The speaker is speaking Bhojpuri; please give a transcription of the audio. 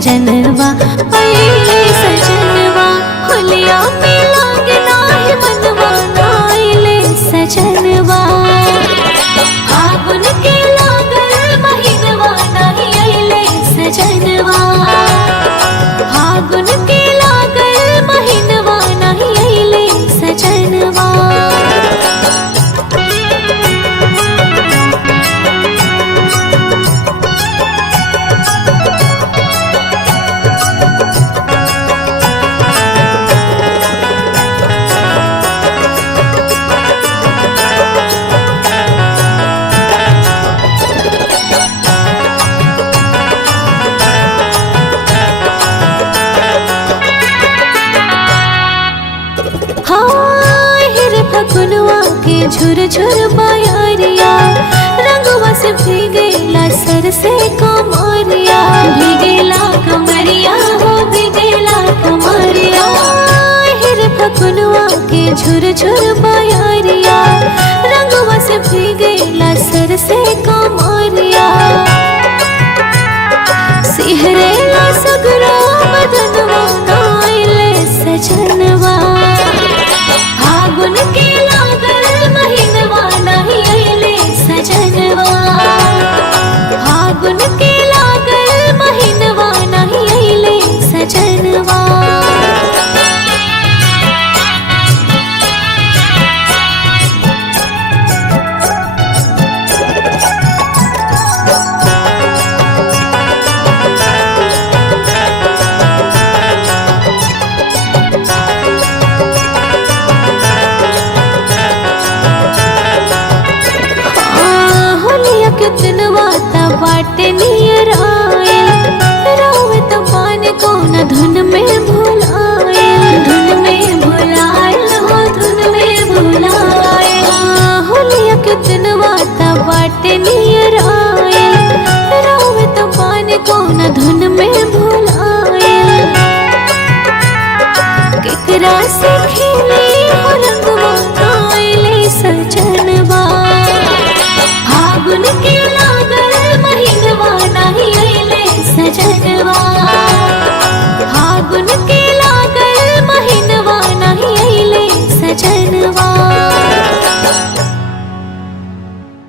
सजनवा आइले सजनवा होलिया में लागे नाही मनवा आइले सजनवा फागुन के लागल महीनवा नहीं आइले सजनवा फागुन के लागल महीनवा नहीं आइले सजनवा। फगुनवा के झुर झुर बायारिया रंगवा से भीगेला सर से कमरिया भीगेला कमरिया हो भीगेला कमरिया हिर फगुनवा के झुर झुर बायारिया रंगवा से भीगेला सर से कमरिया सिहरेला सगरा बदनवा आइले सजनवा फागुन के लागल महीनवा नहीं आइले सजनवा फागुन के लागल महीनवा नहीं आइले सजनवा। कितनवा बाटे नियर आयल रावे तो पान कौन धुन में भुलायल धुन में भुलायल हो धुन में भुलायल होलिया कितनवा बाटे नियर आयल रावे तो पान कौन धुन